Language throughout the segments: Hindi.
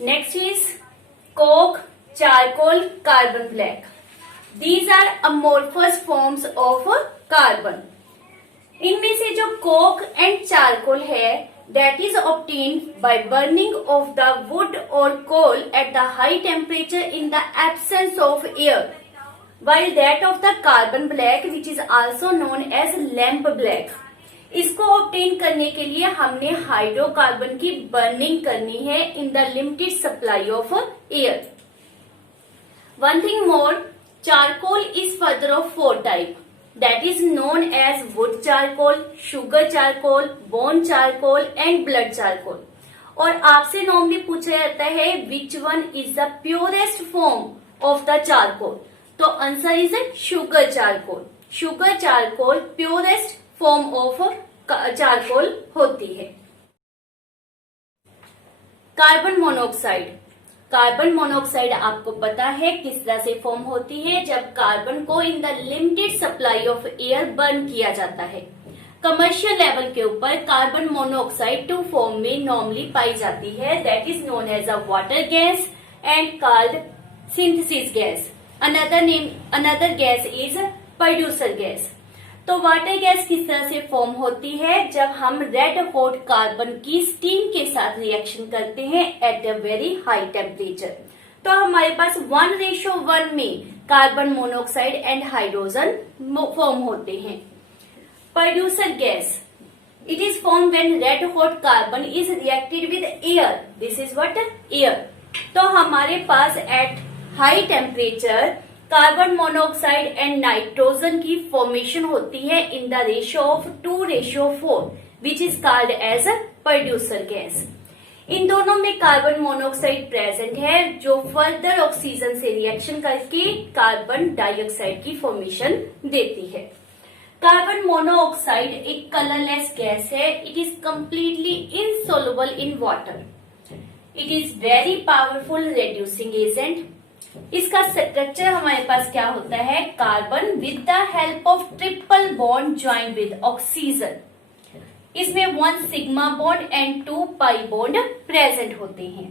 Next is coke, charcoal, carbon black. These are amorphous forms of carbon. इनमें से जो कोक एंड चारकोल है that is obtained by burning of the wood or coal at the high temperature in the absence of air, while that of the carbon black which is also known as lamp black, इसको ऑब्टेन करने के लिए हमने हाइड्रोकार्बन की बर्निंग करनी है in the limited supply of air. One thing more, charcoal is further of 4 type, that is known as wood charcoal, sugar charcoal, bone charcoal and blood charcoal. और आपसे नॉर्मली पूछा जाता है which one is the purest form of the charcoal, तो answer is sugar charcoal. sugar charcoal purest form of charcoal होती है. Carbon monoxide. कार्बन मोनोऑक्साइड आपको पता है किस तरह से फॉर्म होती है, जब कार्बन को in the limited supply of air burn किया जाता है. कमर्शियल लेवल के ऊपर कार्बन मोनोऑक्साइड 2 फॉर्म में नॉर्मली पाई जाती है, that is known as a water gas and called synthesis gas. Another gas is producer gas. तो वाटर गैस किस तरह से फॉर्म होती है, जब हम रेड हॉट कार्बन की स्टीम के साथ रिएक्शन करते हैं at a very high temperature. तो हमारे पास 1:1 में carbon monoxide and hydrogen form होते हैं. Producer gas, it is form when red hot carbon is reacted with air. This is what, air. तो हमारे पास at high temperature carbon monoxide and nitrogen की फॉर्मेशन होती है in the ratio of 2:4 which is called as producer gas. इन दोनों में कार्बन मोनोऑक्साइड प्रेजेंट है जो फर्दर ऑक्सीजन से रिएक्शन करके कार्बन डाइऑक्साइड की फॉर्मेशन देती है. कार्बन मोनोऑक्साइड एक कलरलेस गैस है. It is completely insoluble in water. It is very powerful reducing agent. इसका स्ट्रक्चर हमारे पास क्या होता है, carbon with the help of triple bond join with oxygen. इसमें 1 sigma bond and 2 pi bond present होते हैं.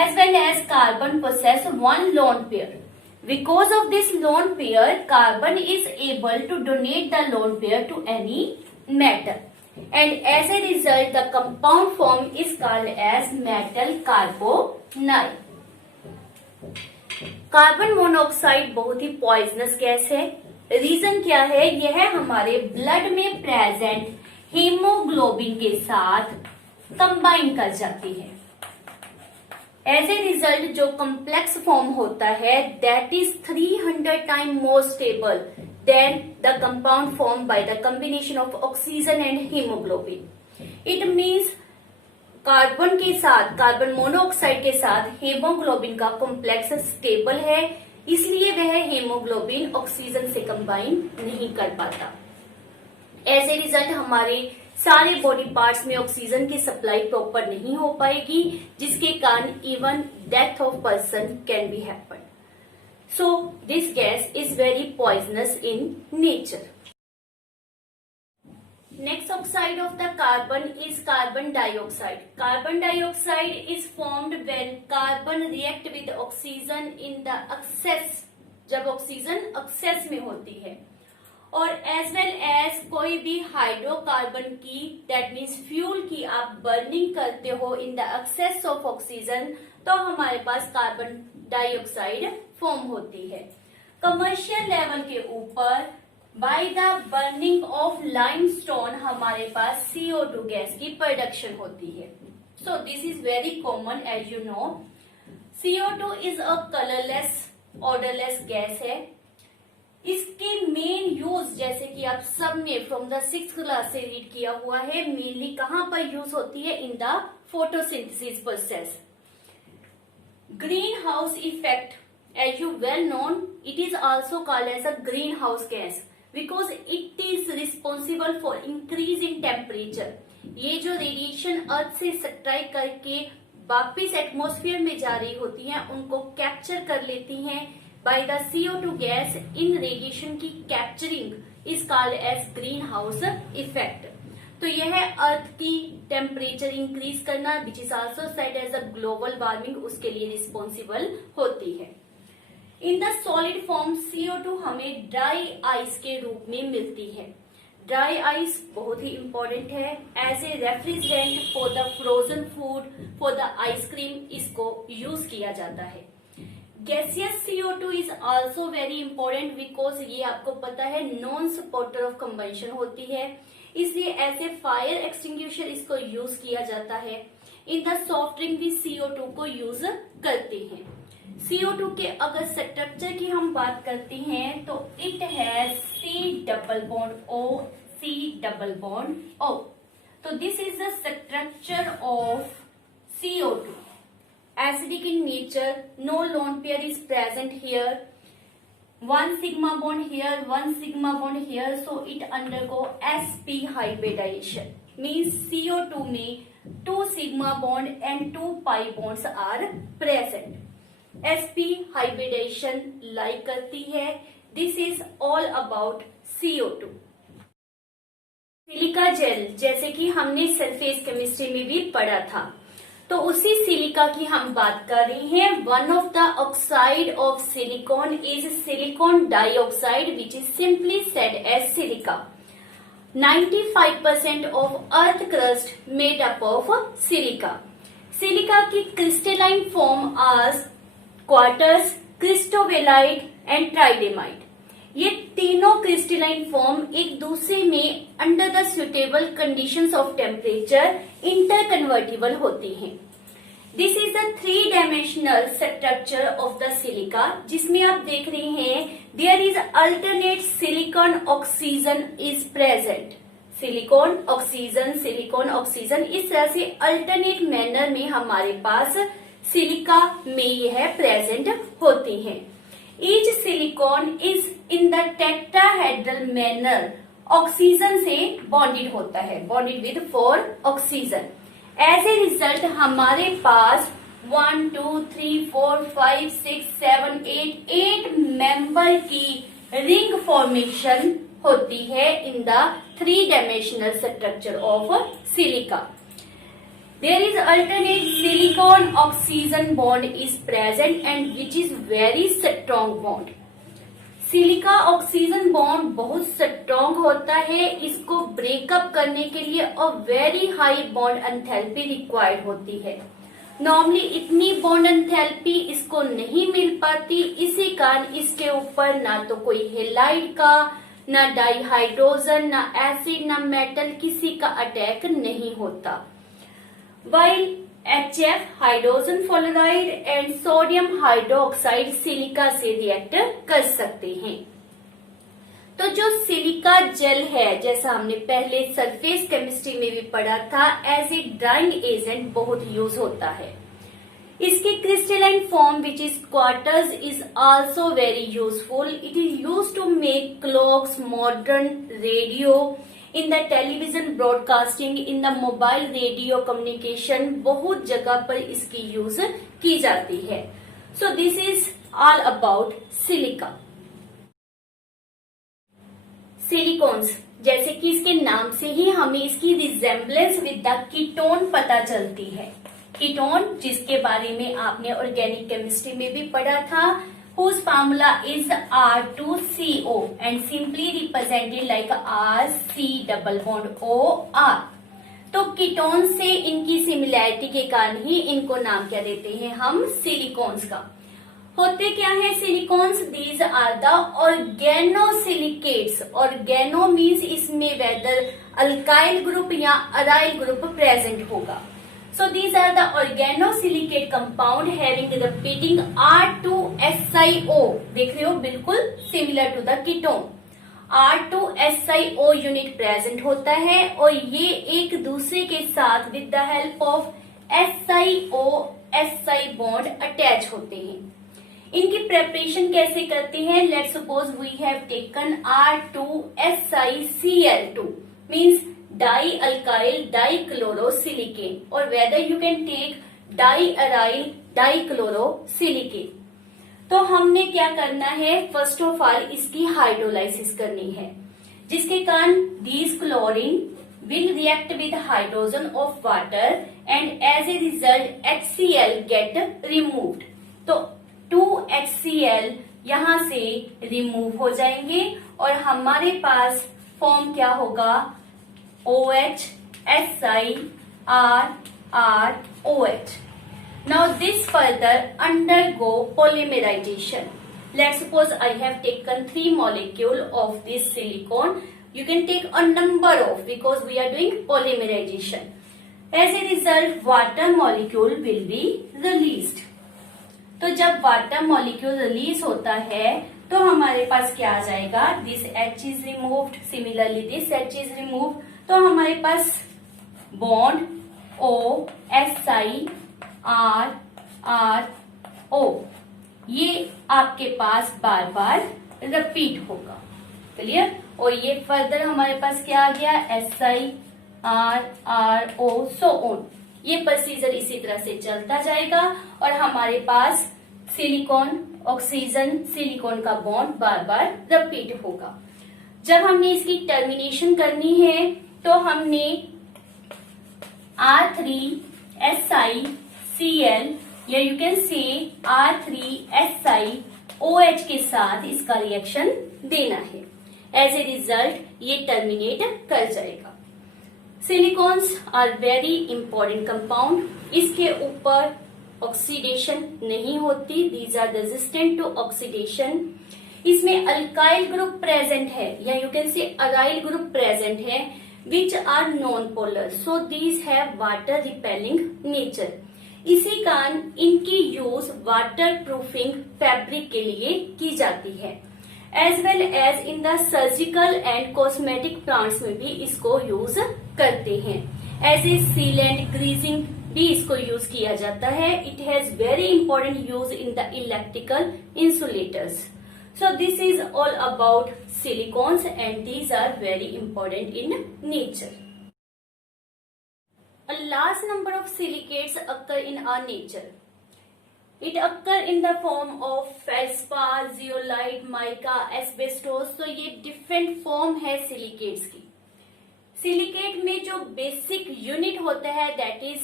As well as carbon possess 1 lone pair. Because of this lone pair carbon is able to donate the lone pair to any metal, and as a result the compound form is called as metal carbonide. Carbon monoxide बहुत ही पॉइजनस गैस है. रीजन क्या है, यह हमारे ब्लड में प्रेजेंट हीमोग्लोबिन के साथ कंबाइन कर जाती है. एज ए रिजल्ट जो कॉम्प्लेक्स फॉर्म होता है that is 300 time more stable then the compound form by the combination of oxygen and haemoglobin. It means carbon के साथ, कार्बन मोनोऑक्साइड के साथ हीमोग्लोबिन का कॉम्प्लेक्स स्टेबल है, इसलिए वह हीमोग्लोबिन ऑक्सीजन से कंबाइन नहीं कर पाता. एज ए रिजल्ट हमारे सारे बॉडी पार्ट्स में ऑक्सीजन की सप्लाई प्रॉपर नहीं हो पाएगी, जिसके कारण even death of person can be happen. So this gas is very poisonous in nature. Next oxide of the carbon is carbon dioxide. Carbon dioxide is formed when carbon react with oxygen in the excess, जब ऑक्सीजन एक्सेस में होती है. और एज वेल एज कोई भी हाइड्रोकार्बन की दैट मीन्स फ्यूल की आप बर्निंग करते हो in the excess of oxygen, तो हमारे पास कार्बन डाइऑक्साइड फॉर्म होती है. कमर्शियल लेवल के ऊपर by the burning of limestone हमारे पास CO2 गैस की प्रोडक्शन होती है. So this is very common as you know. CO2 इज अ कलरलेस ऑर्डरलेस गैस है. इसके मेन यूज जैसे कि आप सब ने फ्रॉम द 6th क्लास से रीड किया हुआ है, मेनली कहां पर यूज होती है, in the photosynthesis process. Greenhouse effect, as you well known, it is also called as a greenhouse gas because it is responsible for increase in temperature. ये जो रेडिएशन अर्थ से सब्ट्रैक्ट करके वापिस एटमॉस्फेयर में जा रही होती हैं, उनको कैप्चर कर लेती हैं by the CO2 gas in radiation की capturing is called as greenhouse effect. तो यह है अर्थ की टेम्परेचर इंक्रीज करना, which is also said as a global warming, उसके लिए रिस्पॉन्सिबल होती है। In the solid form CO2 हमें ड्राई आइस के रूप में मिलती है। ड्राई आइस बहुत ही इंपॉर्टेंट है as a refrigerant for the frozen food, for the ice cream, इसको यूज किया जाता है। Gaseous CO2 is also very important because ये आपको पता है नॉन सपोर्टर ऑफ कंबशन होती है, इसलिए एज ए फायर एक्सटिंग्विशर इसको यूज किया जाता है। इन द सॉफ्ट ड्रिंक भी CO2 को यूज करते हैं। CO2 के अगर स्ट्रक्चर की हम बात करते हैं तो it has C double bond O, C double bond O। तो this is the structure of CO2। Acidic in nature, no lone pair is present here. One sigma bond here, one sigma bond here, so it undergo sp hybridization. Means CO2 में 2 sigma bond and 2 pi bonds are present. sp hybridization लाई करती है। This is all about CO2. Silica gel, जैसे कि हमने सरफेस केमिस्ट्री में भी पढ़ा था, तो उसी सिलिका की हम बात कर रहे हैं। One of the oxide of silicon is silicon dioxide which is simply said as silica. 95% of earth crust made up of silica. Silica की crystalline form are quartz, cristobalite and tridymite. ये तीनों क्रिस्टलाइन फॉर्म एक दूसरे में under the suitable conditions of temperature interconvertible होती हैं। This is the 3 dimensional structure of the silica, जिसमें आप देख रहे हैं there is alternate silicon oxygen is present. Silicon oxygen, silicon oxygen, इस तरह से अल्टरनेट मैनर में हमारे पास सिलिका में यह प्रेजेंट होती हैं। Each silicon is in the tetrahedral manner, oxygen से बॉन्डेड होता है, bonded with 4 oxygen. As a result हमारे पास 1 2 3 4 5 6 7 8 मेंबर की रिंग फॉर्मेशन होती है in the 3 dimensional structure of silica. There is alternate silicon oxygen bond is present and which is very strong bond. Silica oxygen bond बहुत स्ट्रॉन्ग होता है, इसको ब्रेकअप करने के लिए अ very high bond enthalpy required होती है। नॉर्मली इतनी बॉन्ड एंथैल्पी इसको नहीं मिल पाती, इसी कारण इसके ऊपर ना तो कोई हेलाइड का, ना डाइहाइड्रोजन, ना एसिड, ना मेटल, किसी का अटैक नहीं होता। While HF hydrogen fluoride and sodium hydroxide silica से रिएक्ट कर सकते हैं। तो जो सिलिका जेल है, जैसा हमने पहले सरफेस केमिस्ट्री में भी पढ़ा था, एज ए ड्राइंग एजेंट बहुत यूज होता है। इसकी crystalline form which is quartz is also very useful. It is use to make clocks, modern radio, in the television broadcasting, in the mobile radio communication, बहुत जगह पर इसकी यूज की जाती है। So this is all about silica. Silicones, जैसे कि इसके नाम से ही हमें इसकी रिजेम्बलेंस विद द कीटोन पता चलती है। कीटोन, जिसके बारे में आपने ऑर्गेनिक केमिस्ट्री में भी पढ़ा था, whose formula is R2CO and simply represented like RC double bond OR। तो कीटोन से इनकी सिमिलैरिटी के कारण ही इनको नाम क्या देते हैं हम, सिलिकॉन्स का। होते क्या है silicones? These are the organosilicates. Organo means इसमें वेदर अल्काइल ग्रुप या अराइल ग्रुप प्रेजेंट होगा। So these are the organosilicate compound having repeating R2SiO। देख रहे हो, बिल्कुल similar to the ketone। R2SiO unit present होता है और ये एक दूसरे के साथ with the help of SiO-Si bond attach होते हैं। इनकी प्रेपरेशन कैसे करते हैं? Let's suppose we have taken R2SiCl2 means di alkyl dichlorosilane, और whether you can take di aryl dichlorosilane. तो हमने क्या करना है, फर्स्ट ऑफ ऑल इसकी हाइड्रोलाइसिस करनी है, जिसके कारण these chlorine will react with hydrogen of water and as a result HCl get removed. तो 2HCl यहाँ से रिमूव हो जाएंगे और हमारे पास फॉर्म क्या होगा, OH Si R OH. Now this further undergo polymerization. Let's suppose I have taken 3 molecule of this silicon. You can take a number of, because we are doing polymerization. As a result, water molecule will be released. तो जब वाटर मॉलिक्यूल रिलीज होता है तो हमारे पास क्या आ जाएगा, this H is removed, similarly this H is removed. तो हमारे पास bond O Si R O ये आपके पास बार बार रिपीट होगा. क्लियर. और ये फर्दर हमारे पास क्या आ गया, Si R O so on. ये प्रोसीजर इसी तरह से चलता जाएगा और हमारे पास सिलिकॉन ऑक्सीजन सिलिकॉन का बॉन्ड बार बार रिपीट होगा. जब हमने इसकी टर्मिनेशन करनी है तो हमने R3SiCl या यू कैन से R3SiOH के साथ इसका रिएक्शन देना है. एज ए रिजल्ट ये टर्मिनेट कर जाएगा. Silicones are very important compound. इसके ऊपर ऑक्सीडेशन नहीं होती. These are resistant to oxidation. इसमें अल्काइल ग्रुप प्रेजेंट है या you can say aryl group present है which are non polar. So these have water repelling nature. इसी कारण इनकी यूज वाटर प्रूफिंग फैब्रिक के लिए की जाती है. As well as in the surgical and cosmetic plants में भी इसको यूज करते हैं. एज ए सीलेंट ग्रीजिंग भी इसको यूज किया जाता है. It has very important use in the electrical insulators. So this is all about silicones and these are very important in nature. A large number of silicates occur in our nature. It occur in the form of feldspar, zeolite, mica, asbestos. तो ये different form है silicates की. सिलिकेट में जो बेसिक यूनिट होता है that is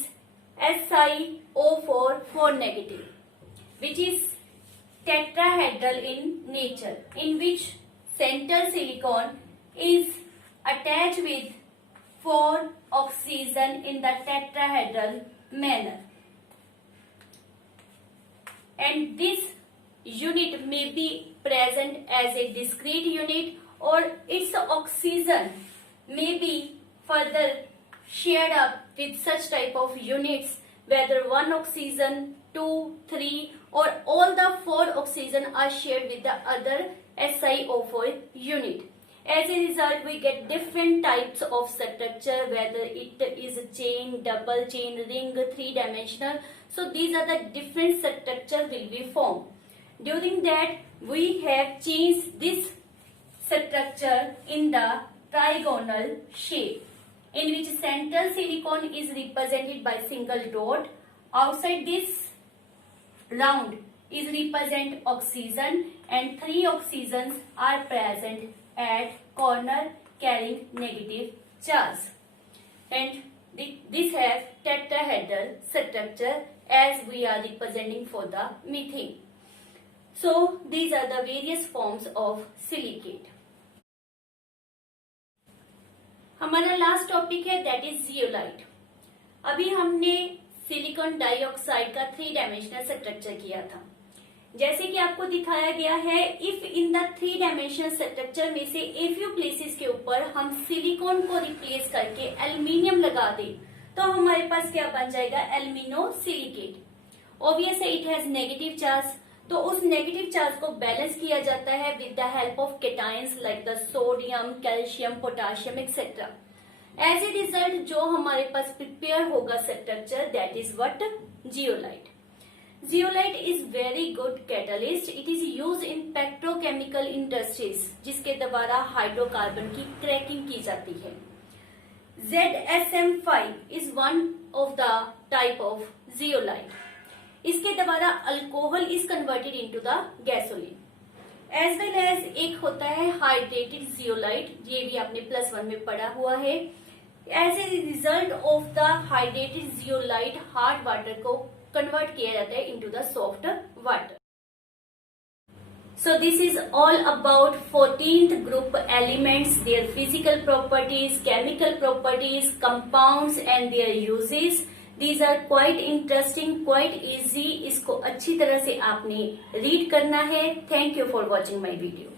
SiO4 4 negative, which is tetrahedral in nature, in which center silicon is attached with 4 oxygen in the tetrahedral manner, and this unit may be present as a discrete unit or its oxygen may be further shared up with such type of units, whether 1 oxygen, 2, 3 or all the 4 oxygen are shared with the other SiO4 unit. As a result, we get different types of structure, whether it is chain, double chain, ring, 3-dimensional. So these are the different structure will be formed. During that, we have changed this structure in the trigonal shape, in which central silicon is represented by single dot. Outside this round is represent oxygen, and 3 oxygens are present at corner carrying negative charge, and this has tetrahedral structure as we are representing for the methane. So these are the various forms of silicate. हमारा लास्ट टॉपिक है दैट इज जियोलाइट. अभी हमने सिलिकॉन डाइऑक्साइड का 3-डायमेंशनल स्ट्रक्चर किया था. जैसे कि आपको दिखाया गया है, इफ इन द 3-डायमेंशनल स्ट्रक्चर में से ए फ्यू प्लेसेस के ऊपर हम सिलिकॉन को रिप्लेस करके एल्यूमिनियम लगा दें तो हमारे पास क्या बन जाएगा, एल्यूमिनो सिलिकेट. ऑब्वियस है इट हैज नेगेटिव चार्ज, तो उस नेगेटिव चार्ज को बैलेंस किया जाता है with the help of cations like the sodium, calcium, potassium etcetera. As a result जो हमारे पास प्रिपेयर होगा structure that is what, zeolite. Zeolite is very good catalyst. It is use in petrochemical industries जिसके द्वारा हाइड्रोकार्बन की क्रैकिंग की जाती है. ZSM5 is one of the type of zeolite. इसके द्वारा alcohol is converted into the gasoline. As well as एक होता है हाइड्रेटेड जियोलाइट, ये भी आपने +1 में पढ़ा हुआ है. As a result of the hydrated zeolite hard water को कन्वर्ट किया जाता है into the soft water. So this is all about 14th group elements, their physical properties, chemical properties, compounds and their uses. These are quite interesting, quite easy. इसको अच्छी तरह से आपने read करना है. Thank you for watching my video.